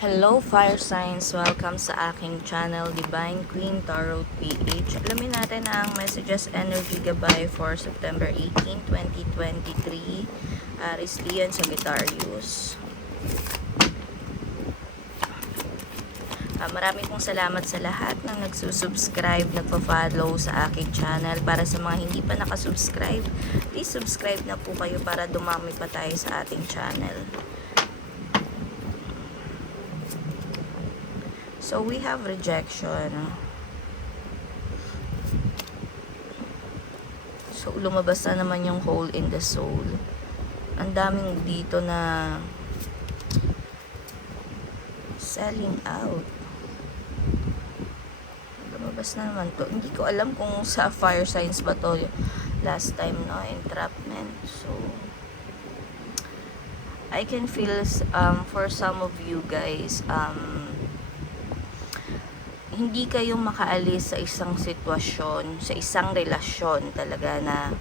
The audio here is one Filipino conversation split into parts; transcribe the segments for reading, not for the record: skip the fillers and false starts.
Hello Fire Signs! Welcome sa aking channel Divine Queen Tarot PH. Alamin natin ang messages energy gabay for September 18, 2023. Aries Leon Sagittarius. Marami pong salamat sa lahat ng nagsusubscribe, nagpa-follow sa aking channel. Para sa mga hindi pa nakasubscribe, please subscribe na po kayo para dumami pa tayo sa ating channel. So, we have rejection. So, lumabas na naman yung hole in the soul. Ang daming dito na selling out. Lumabas na naman to. Hindi ko alam kung sa fire signs ba to last time, no? Entrapment. So, I can feel for some of you guys, hindi kayo makaalis sa isang sitwasyon, sa isang relasyon talaga na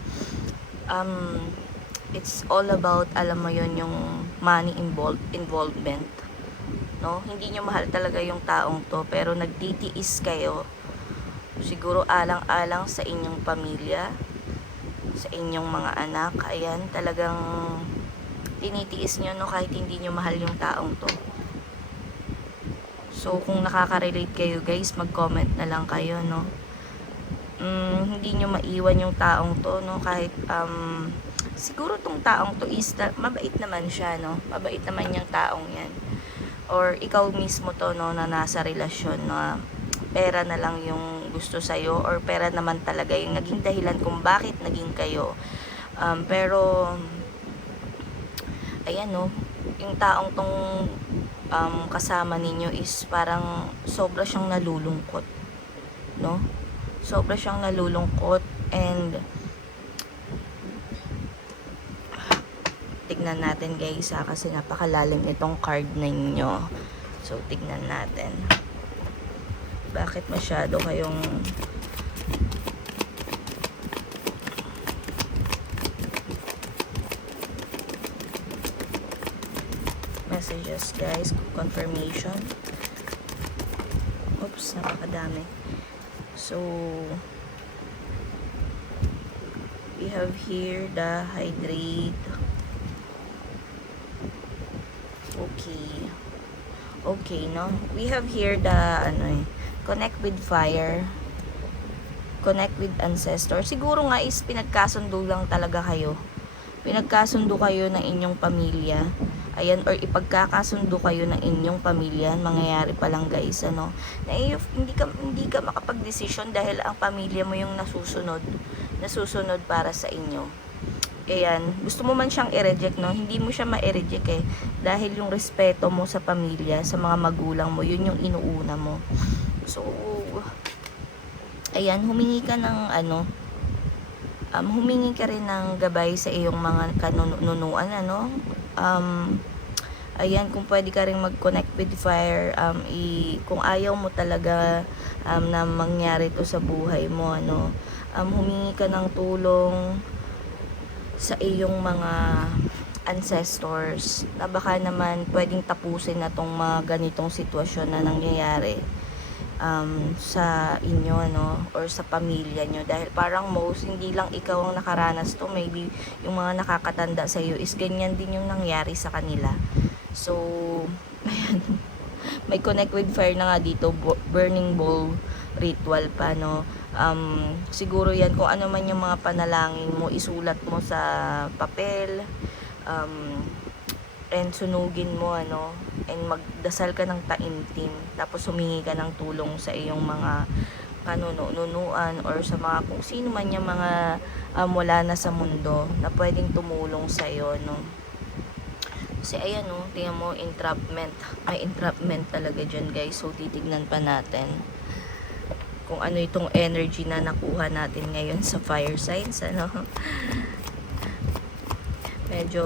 it's all about, alam mo yun, yung money involvement, no? Hindi nyo mahal talaga yung taong to, pero nagtitiis kayo, siguro alang-alang sa inyong pamilya, sa inyong mga anak. Ayan, talagang tinitiis nyo, no, kahit hindi nyo mahal yung taong to. So, kung nakaka-relate kayo guys, mag-comment na lang kayo, no? Hindi nyo maiwan yung taong to, no? Kahit, siguro tong taong to is, mabait naman siya, no? Mabait naman yung taong yan. Or, ikaw mismo to, no, na nasa relasyon, na pera na lang yung gusto sa'yo, or pera naman talaga yung naging dahilan kung bakit naging kayo. Pero, ayan, no? Yung taong tong kasama ninyo is parang sobra siyang nalulungkot, no? Sobra siyang nalulungkot, and tignan natin guys kasi napakalalim itong card ninyo. So tignan natin bakit masyado kayong messages guys, confirmation. Oops, napakadami. So we have here the hydrate. Okay, no? We have here the connect with fire, connect with ancestor. Siguro nga is pinagkasundo lang talaga kayo. Pinagkasundo kayo ng inyong pamilya. Ayan, or ipagkakasundo kayo ng inyong pamilya. Mangyayari pa lang guys, ano? Na hindi ka makapag-desisyon dahil ang pamilya mo yung nasusunod para sa inyo. Ayan, gusto mo man siyang i-reject, no? Hindi mo siya ma-reject eh. Dahil yung respeto mo sa pamilya, sa mga magulang mo, yun yung inuuna mo. So, ayan, humingi ka ng humingi ka rin ng gabay sa iyong mga kanunuan, ano? Ayan, kung pwede ka rin mag-connect with fire, kung ayaw mo talaga na mangyari to sa buhay mo, ano, humingi ka ng tulong sa iyong mga ancestors na baka naman pwedeng tapusin na tong mga ganitong sitwasyon na nangyayari sa inyo, ano, or sa pamilya nyo, dahil parang hindi lang ikaw ang nakaranas to, maybe yung mga nakakatanda sa iyo is ganyan din yung nangyari sa kanila. So ayan, may connect with fire na nga dito, burning bowl ritual pa, no? Siguro yan, kung ano man yung mga panalangin mo, isulat mo sa papel, and sunugin mo, ano, and magdasal ka ng taimtim, tapos humingi ka ng tulong sa iyong mga kanunuan or sa mga kung sino man yung mga wala na sa mundo na pwedeng tumulong sa iyo, no? Kasi ayan, no, tingnan mo, entrapment talaga dyan guys. So titignan pa natin kung ano itong energy na nakuha natin ngayon sa fire signs, ano. Medyo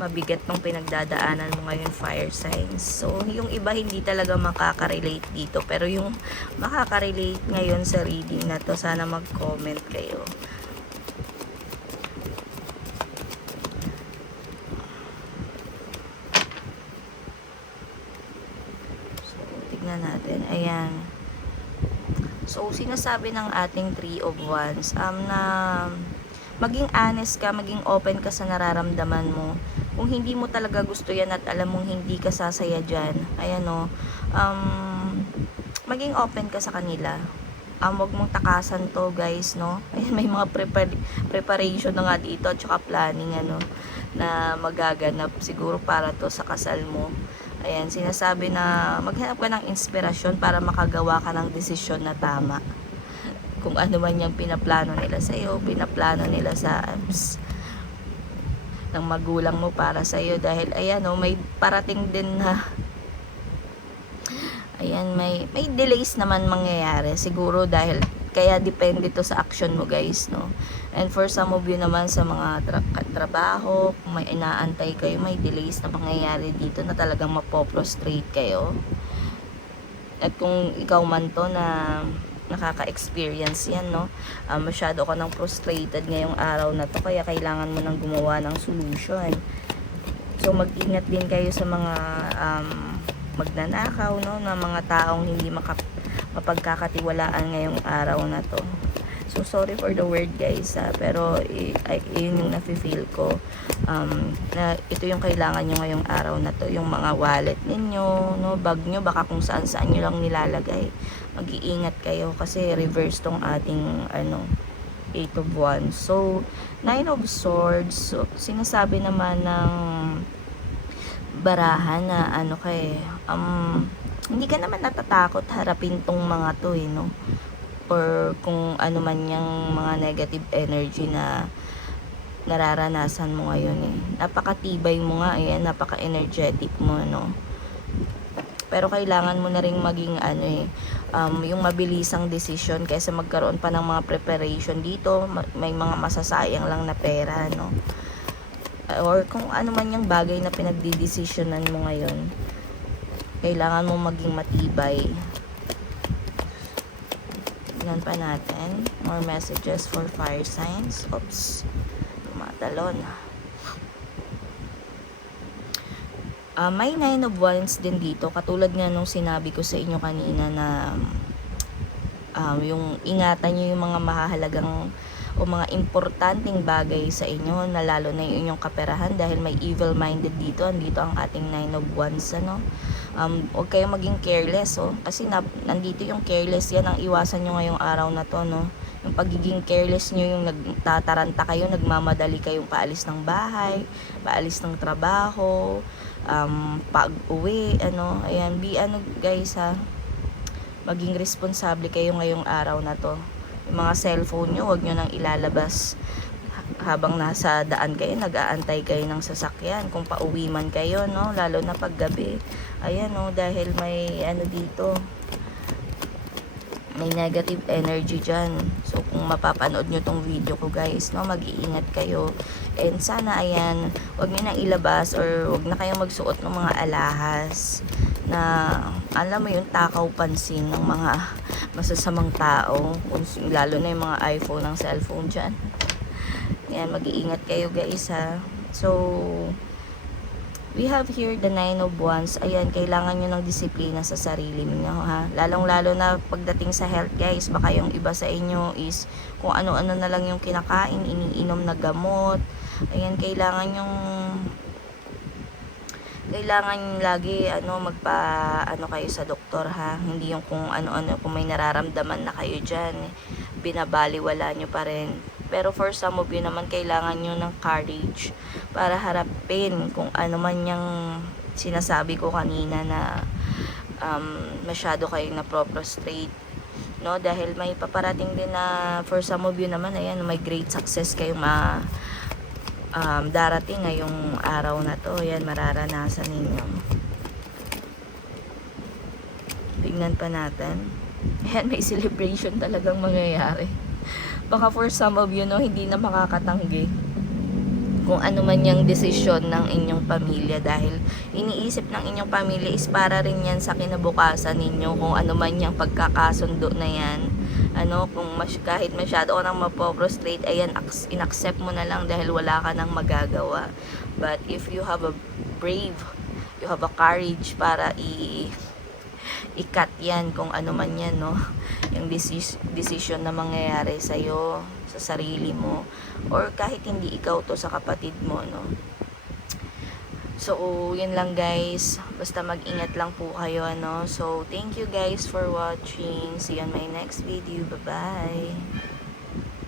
mabigat tong pinagdadaanan mo ngayon, fire signs. So yung iba hindi talaga makaka-relate dito, pero yung makaka-relate ngayon sa reading na to, sana mag-comment kayo. Tingnan natin. Ayan. So, sinasabi ng ating Three of Wands, na maging honest ka, maging open ka sa nararamdaman mo. Kung hindi mo talaga gusto yan at alam mong hindi ka sasaya dyan, ayan o, maging open ka sa kanila. Wag mong takasan to, guys, no? Ayan, may mga preparation na nga dito at saka planning, ano, na magaganap siguro para to sa kasal mo. Ayan, sinasabi na maghanap ka ng inspirasyon para makagawa ka ng desisyon na tama. Kung ano man yung pinaplano nila sa iyo, pinaplano nila sa apps ng magulang mo para sa iyo, dahil ayan oh, may parating din na ayan, may delays naman mangyayari siguro, dahil kaya depende to sa action mo, guys, no? And for some of you naman sa mga trabaho, kung may inaantay kayo, may delays na mangyayari dito na talagang mapoprostrate kayo. At kung ikaw man to na nakaka-experience yan, no? Masyado ka nang frustrated ngayong araw na to, kaya kailangan mo nang gumawa ng solution. So mag-ingat din kayo sa mga magnanakaw, no, na mga taong hindi mapagkakatiwalaan ngayong araw na to. So sorry for the word, guys, pero yun yung nafe-feel ko, na ito yung kailangan nyo ngayong araw na to. Yung mga wallet ninyo, no, bag nyo, baka kung saan nyo lang nilalagay. Mag-iingat kayo kasi reverse tong ating Eight of Wands. So Nine of Swords, so, sinasabi naman ng barahan na hindi ka naman natatakot harapin tong mga to, no? Or kung ano man yung mga negative energy na nararanasan mo ngayon, napakatibay mo nga, napaka-energetic mo, no? Pero kailangan mo na ring maging yung mabilisang decision kaysa magkaroon pa ng mga preparation dito. May mga masasayang lang na pera, no? Or kung ano man yung bagay na pinagdidesisyonan mo ngayon, kailangan mo maging matibay. Tingnan pa natin more messages for fire signs. Oops, tumatalon. May Nine of Wands din dito, katulad nga nung sinabi ko sa inyo kanina na yung ingatan nyo yung mga mahahalagang o mga importanteng bagay sa inyo, na lalo na yung inyong kaperahan, dahil may evil minded dito. Andito ang ating Nine of Wands, ano. Huwag kayong maging careless, kasi nandito yung careless. Yan ang iwasan nyo ngayong araw na to, no. Yung pagiging careless nyo, yung nagtataranta kayo, nagmamadali kayong paalis ng bahay, paalis ng trabaho, pag-uwi, ayan, guys, maging responsable kayo ngayong araw na to. Yung mga cellphone nyo, huwag nyo nang ilalabas habang nasa daan kayo, nag-aantay kayo ng sasakyan. Kung pauwi man kayo, no, lalo na pag gabi. Ayan, no, dahil may dito, may negative energy dyan. So kung mapapanood nyo tong video ko, guys, no, mag-iingat kayo. And sana, ayan, huwag nyo nang ilabas or huwag na kayong magsuot ng mga alahas na alam mo yung takaw pansin ng mga masasamang tao, lalo na yung mga iPhone ng cellphone dyan. Ayan, mag-iingat kayo, guys, So we have here the Nine of Wands. Ayan, kailangan nyo ng disiplina sa sarili niyo, lalong-lalo na pagdating sa health, guys. Baka yung iba sa inyo is kung ano-ano na lang yung kinakain, iniinom na gamot. Ayan, kailangan lagi kayo sa doktor, hindi yung kung ano-ano, kung may nararamdaman na kayo dyan, binabaliwala nyo pa rin. Pero for some of you naman, kailangan nyo ng courage para harapin kung ano man yung sinasabi ko kanina na masyado kayong na-prostrate, no? Dahil may paparating din na for some of you naman, ayan, may great success kayong darating ngayong araw na to. Ayan, mararanasan ninyo. Tingnan pa natin. Ayan, may celebration talagang mangyayari. Baka for some of you, no, hindi na makakatanggi kung ano man yung desisyon ng inyong pamilya, dahil iniisip ng inyong pamilya is para rin yan sa kinabukasan ninyo. Kung ano man yung pagkakasundo na yan, kung kahit masyado ka nang mapoprostrate, ayan, inaccept mo na lang dahil wala ka nang magagawa. But if you have a brave, you have a courage para i-cut yan kung ano man yan, no? Yung decision na mangyayari sa'yo, sa sarili mo, or kahit hindi ikaw to, sa kapatid mo, no? So, yun lang guys. Basta mag-ingat lang po kayo, ano? So, thank you guys for watching. See you on my next video. Bye-bye!